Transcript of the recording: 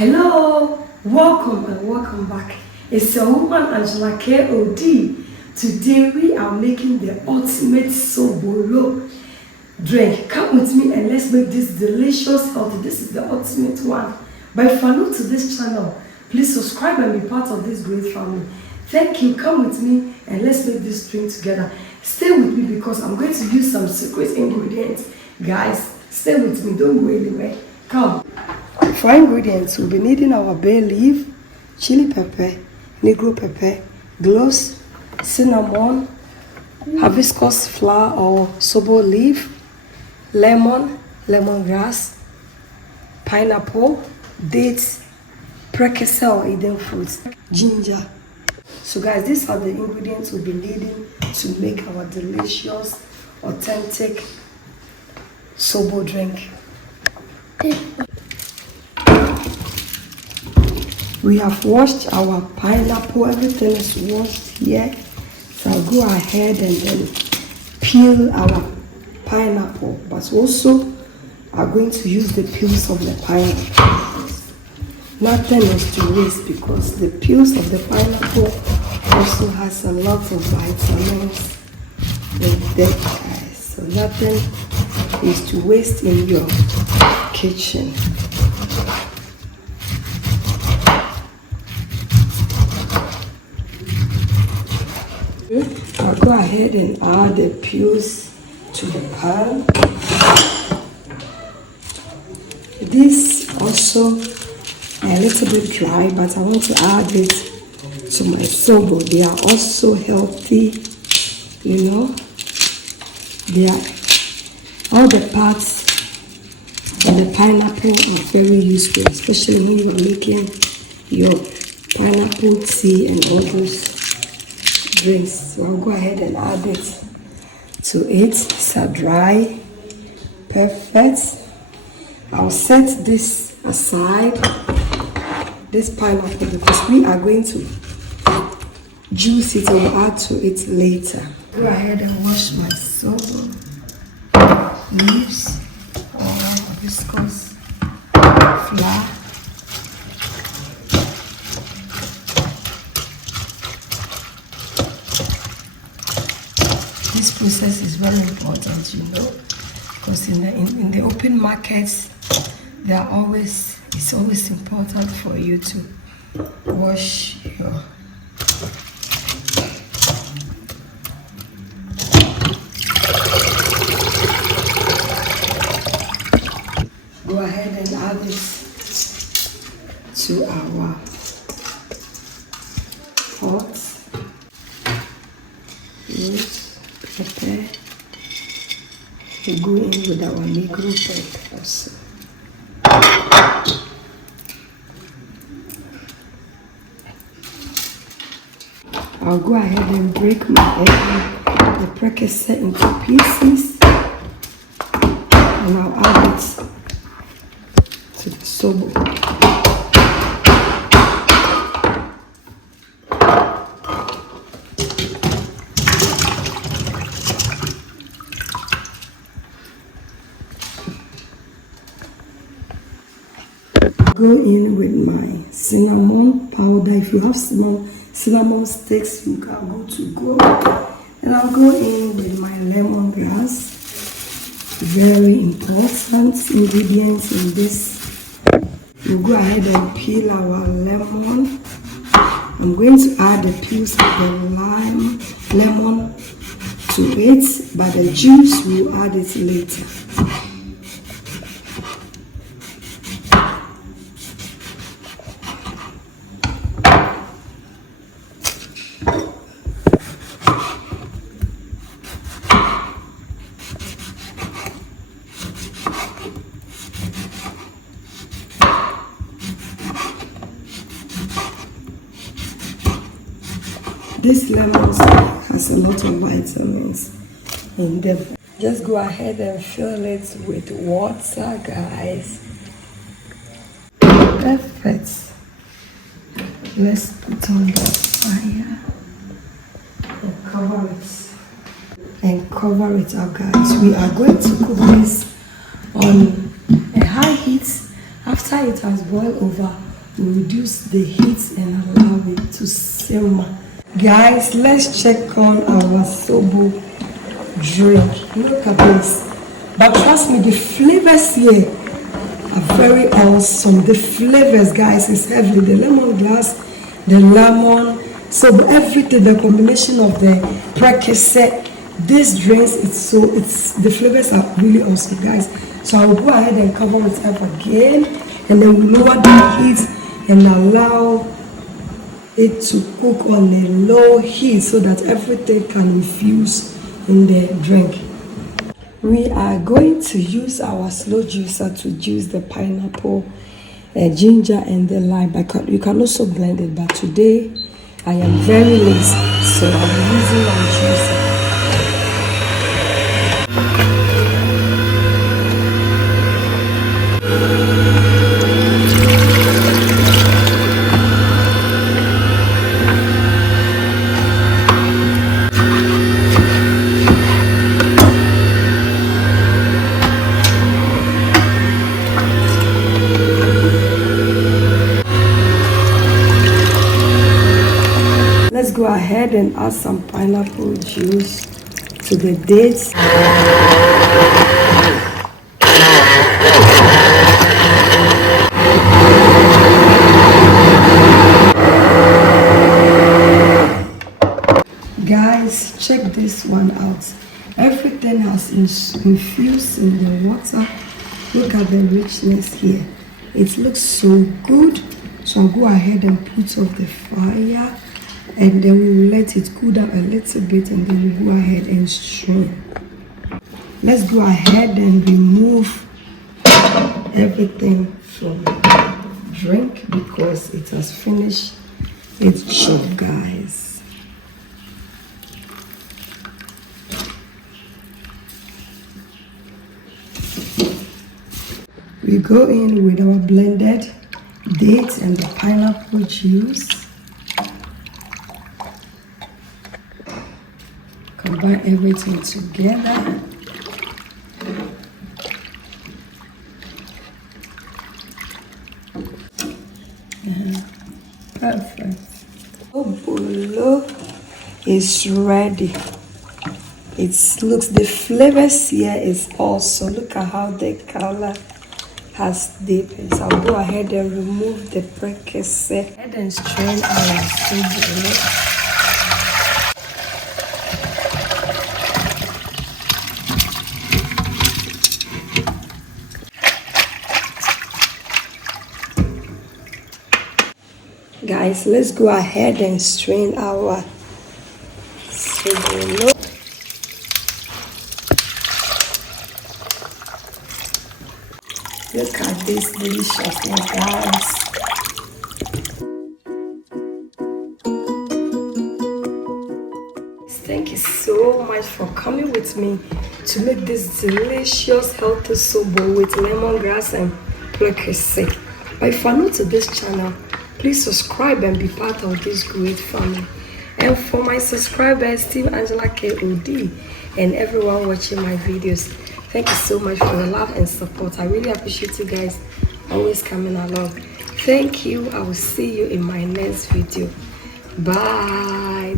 Hello, welcome and welcome back. It's your woman Angela KOD. Today we are making the ultimate Sobolo drink. Come with me and let's make this delicious healthy. This is the ultimate one. But if you are new to this channel, please subscribe and be part of this great family. Thank you. Come with me and let's make this drink together. Stay with me because I'm going to use some secret ingredients. Guys, stay with me. Don't go anywhere. Come. For ingredients, we'll be needing our bay leaf, chili pepper, negro pepper, cloves, cinnamon, hibiscus flower or sobolo leaf, lemon, lemongrass, pineapple, dates, precursor or Eden fruits, ginger. So guys, these are the ingredients we'll be needing to make our delicious, authentic Sobolo drink. We have washed our pineapple, everything is washed here. So I'll go ahead and then peel our pineapple, but also I'm going to use the peels of the pineapple. Nothing is to waste because the peels of the pineapple also has a lot of vitamins in them, guys. So nothing is to waste in your kitchen. I'll go ahead and add the peels to the pan. This also a little bit dry, but I want to add it to my Sobolo. They are also healthy, you know. They are all the parts of the pineapple are very useful, especially when you're making your pineapple tea and all those drinks. So I'll go ahead and add it to it. It's a dry, perfect. I'll set this aside, this pineapple, because we are going to juice it and add to it later. Go ahead and wash my Sobolo leaves or hibiscus flower. This process is very important, you know, because in the open markets, it's always important for you to wash your go ahead and add this to our pot. Pepper. We go in with our negro pepper also. I'll go ahead and break my egg, the precursor into pieces, and I'll add it to the Sobolo. Go in with my cinnamon powder. If you have cinnamon sticks, you can go to go. And I'll go in with my lemongrass. Very important ingredients in this. We'll go ahead and peel our lemon. I'm going to add the peels of the lemon to it, but the juice we'll add it later. This lemon has a lot of vitamins in them. Just go ahead and fill it with water, guys. Perfect. Let's put on the fire and cover it up, guys. We are going to cook this on a high heat. After it has boiled over will reduce the heat and allow it to simmer. Guys, let's check on our Sobo drink. Look at this. But trust me, the flavors here are very awesome. The flavors, guys, is heavily. The lemongrass, the lemon, so everything, the combination of the percocet, these drinks, the flavors are really awesome, guys. So I will go ahead and cover it up again, and then we lower the heat and allow it to cook on a low heat so that everything can infuse in the drink. We are going to use our slow juicer to juice the pineapple, ginger and the lime. You can also blend it, but today I am very lazy, so I'm using my juicer. Let's go ahead and add some pineapple juice to the dates. Guys, check this one out. Everything has infused in the water. Look at the richness here. It looks so good. So I'll go ahead and put off the fire, and then we will let it cool down a little bit, and then we'll go ahead and strain. Let's go ahead and remove everything from the drink because it has finished its job, guys. We go in with our blended dates and the pineapple juice. Combine everything together. Perfect. Sobolo is ready. The flavors here is also, look at how the color has deepened. So I'll go ahead and remove the percocet and strain our Sobolo. Guys, let's go ahead and strain our Sobolo. Look at this deliciousness, guys. Thank you so much for coming with me to make this delicious healthy Sobolo with lemongrass and percocet. But if you're new to this channel, please subscribe and be part of this great family. And for my subscribers, Team Angela KOD, and everyone watching my videos, thank you so much for your love and support. I really appreciate you guys always coming along. Thank you. I will see you in my next video. Bye.